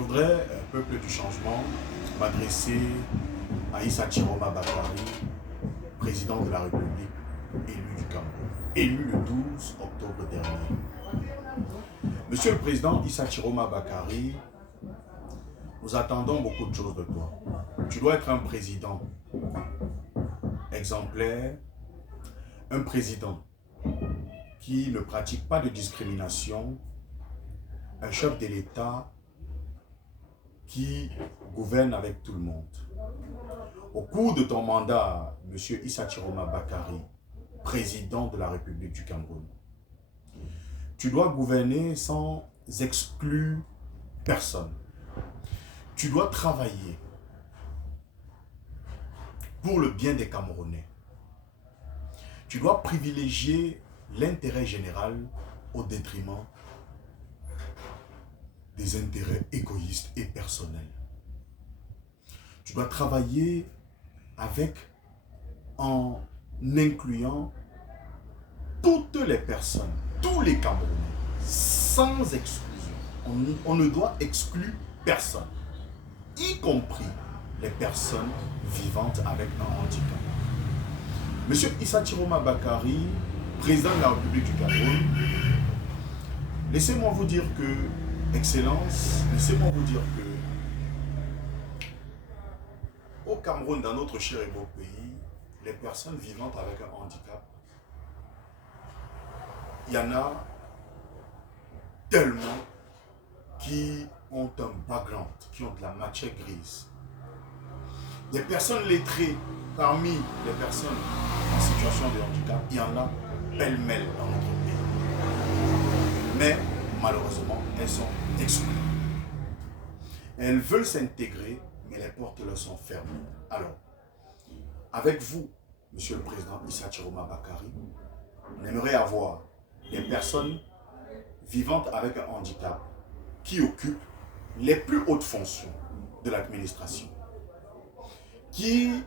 voudrais, peuple du changement, m'adresser à Issa Chiroma Bakari, président de la République, élu du Cameroun, élu le 12 octobre dernier. Monsieur le Président Issa Chiroma Bakari, nous attendons beaucoup de choses de toi. Tu dois être un président exemplaire, un président qui ne pratique pas de discrimination, un chef de l'État qui gouverne avec tout le monde. Au cours de ton mandat, M. Issa Chiroma Bakari, président de la République du Cameroun, tu dois gouverner sans exclure personne. Tu dois travailler pour le bien des Camerounais. Tu dois privilégier l'intérêt général au détriment des intérêts égoïstes et personnels. Tu dois travailler en incluant toutes les personnes, tous les Camerounais, sans exclusion. On ne doit exclure personne, y compris les personnes vivantes avec un handicap. Monsieur Issa Chiroma Bakari, président de la République du Cameroun, laissez-moi vous dire que, Excellence, laissez-moi vous dire que au Cameroun, dans notre cher et beau pays, les personnes vivantes avec un handicap, il y en a tellement qui ont un background, qui ont de la matière grise. Des personnes lettrées, parmi les personnes en situation de handicap, il y en a pêle-mêle dans notre pays. Mais malheureusement, elles sont exclues. Elles veulent s'intégrer, mais les portes leur sont fermées. Alors, avec vous, Monsieur le Président Issa Chiroma Bakari, on aimerait avoir des personnes vivantes avec un handicap qui occupent les plus hautes fonctions de l'administration, qui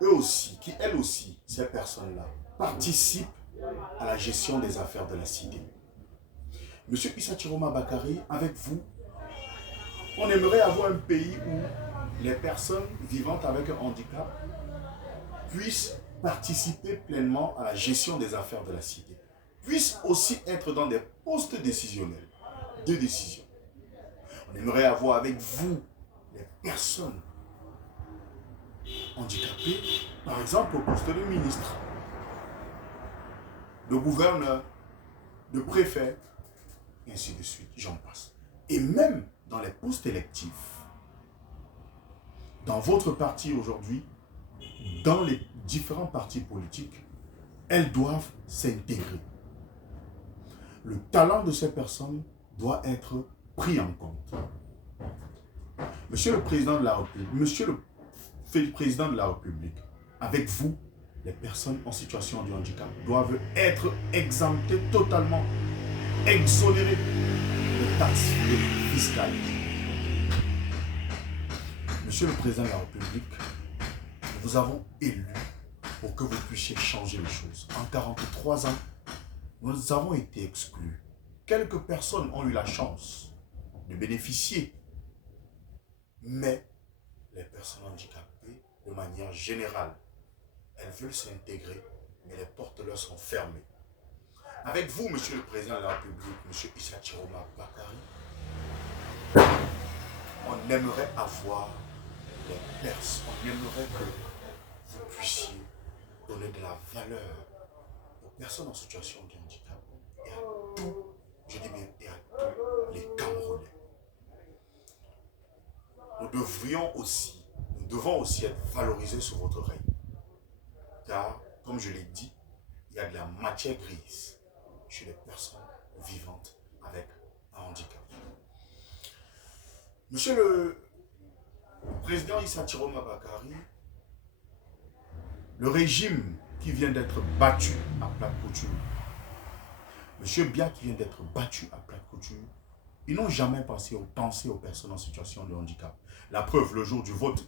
elles aussi, ces personnes-là, participent à la gestion des affaires de la cité. Monsieur Issa Chiroma Bakari, avec vous, on aimerait avoir un pays où les personnes vivantes avec un handicap puissent participer pleinement à la gestion des affaires de la cité, puissent aussi être dans des postes décisionnels, de décision. On aimerait avoir avec vous les personnes handicapées, par exemple au poste de ministre, de gouverneur, de préfet, et ainsi de suite, j'en passe. Et même dans les postes électifs, dans votre parti aujourd'hui, dans les différents partis politiques, elles doivent s'intégrer. Le talent de ces personnes doit être pris en compte. Monsieur le Président de la République, Monsieur le Président de la République, avec vous, les personnes en situation de handicap doivent être exemptées totalement, exonérées de taxes fiscales. Monsieur le Président de la République, nous vous avons élu pour que vous puissiez changer les choses. En 43 ans, nous avons été exclus. Quelques personnes ont eu la chance de bénéficier, mais les personnes handicapées, de manière générale, elles veulent s'intégrer, mais les portes leur sont fermées. Avec vous, Monsieur le Président de la République, Monsieur Issa Chiroma Bakari, on aimerait avoir les personnes, on aimerait que vous puissiez donner de la valeur aux personnes en situation de handicap et à tous, je dis bien, et à tous les Camerounais. Nous devons aussi être valorisés sous votre règne. Car, comme je l'ai dit, il y a de la matière grise chez les personnes vivantes avec un handicap. Monsieur le Président Issa Chiroma Bakari, le régime qui vient d'être battu à plat de couture, Monsieur Biya qui vient d'être battu à plat de couture, ils n'ont jamais pensé aux personnes en situation de handicap. La preuve, le jour du vote,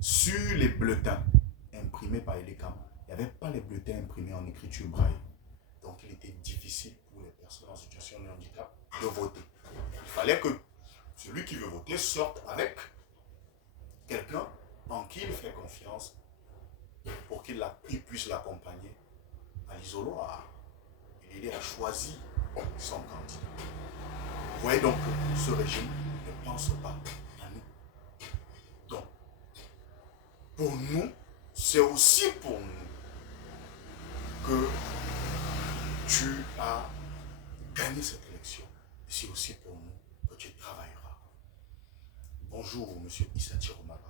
sur les bulletins imprimés par Elecam, il n'y avait pas les bulletins imprimés en écriture braille. Donc il était difficile pour les personnes en situation de handicap de voter. Il fallait que celui qui veut voter sorte avec quelqu'un en qui il fait confiance pour qu'il puisse l'accompagner à l'isoloir et l'aider à choisir son candidat. Vous voyez donc que ce régime ne pense pas à nous. Donc, pour nous, c'est aussi pour nous que tu as gagné cette élection. Et c'est aussi pour nous que tu travailleras. Bonjour, monsieur Issa Chiromala.